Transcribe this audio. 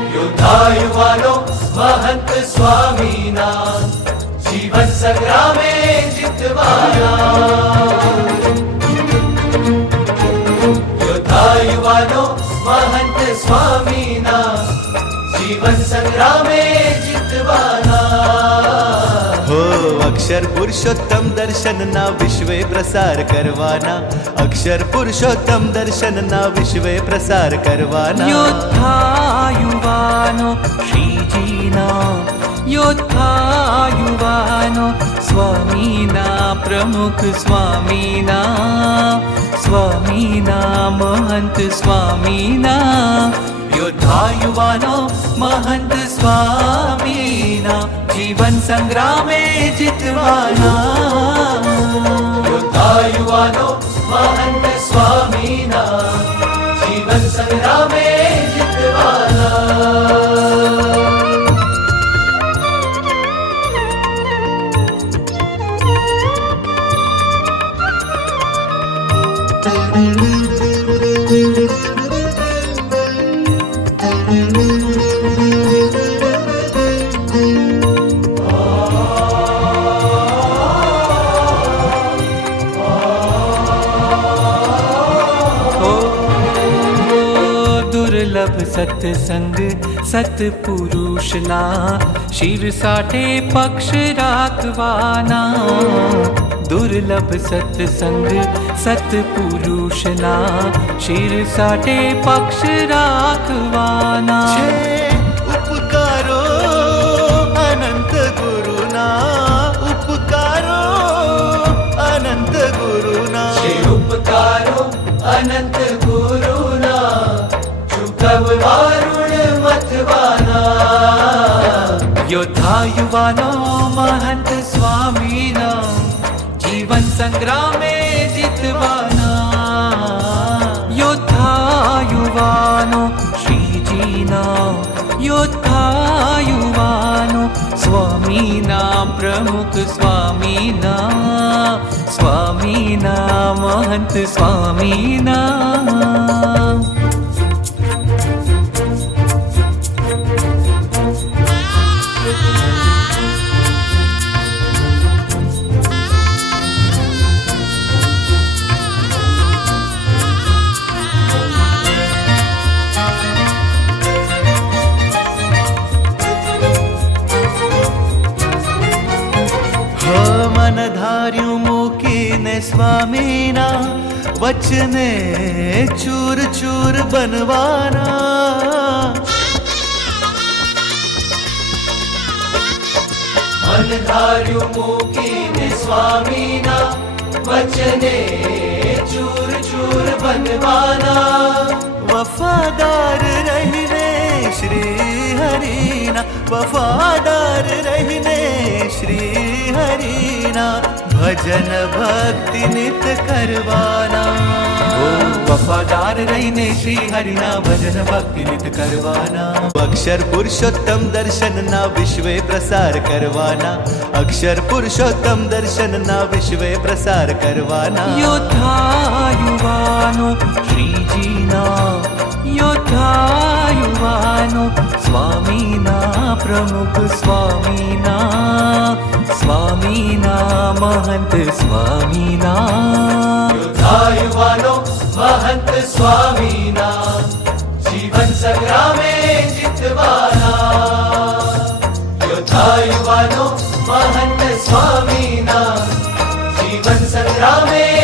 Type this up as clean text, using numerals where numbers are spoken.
युवानो महंत स्वामीना जीवन संग्रामे जितवाना योद्धा युवानो महंत स्वामीना जीवन संग्रामे जितवाना हो अक्षर पुरुषोत्तम दर्शन ना विश्वे प्रसार करवाना अक्षर पुरुषोत्तम दर्शन ना विश्वे प्रसार करवाना योद्धा युवानो श्रीजीना योद्धा युवानो स्वामीना प्रमुख स्वामीना स्वामीना महंत स्वामीना योद्धा युवानो महंत स्वामीना जीवन संग्रामे जितवाना योद्धा युवानो महंत स्वामीना जीवन संग्रामे जितवाना दुर्लभ सत्संग सत्पुरुषना शिर साठे पक्ष राखवाना दुर्लभ सत्संग सत्पुरुषना शिर साठे पक्ष राखवाना उपकारो अनंत गुरुना उपकारो अनंत गुरुना उपकारो अनंत गुरुना चुकव वारुण मतवाना योद्धा युवानो महंत स्वामीना जीवन संग्रामे जितवाना योद्धा युवानो श्रीजीना योद्धा युवानो स्वामीना प्रमुख स्वामीना स्वामीना महंत स्वामीना मनधार्यु मूकीने स्वामीना वचने चूर चूर बनवाना मनधार्यु मूकीने स्वामीना वचने चूर चूर बनवाना वफादार रहने श्री हरिना वफादार रहने श्री हरिना भजन भक्ति नित करवाना वफादार रहने श्री हरिना भजन भक्ति नित करवाना अक्षर पुरुषोत्तम दर्शन ना विश्वे प्रसार करवाना अक्षर पुरुषोत्तम दर्शन ना विश्वे प्रसार करवाना योद्धा युवानो श्रीजीना योद्धा युवानो स्वामीना प्रमुख स्वामीना स्वामीना महंत स्वामीना योद्धा युवानो महंत स्वामीना जीवन संग्रामे जितवाना योद्धा युवानो महंत स्वामीना जीवन संग्रामे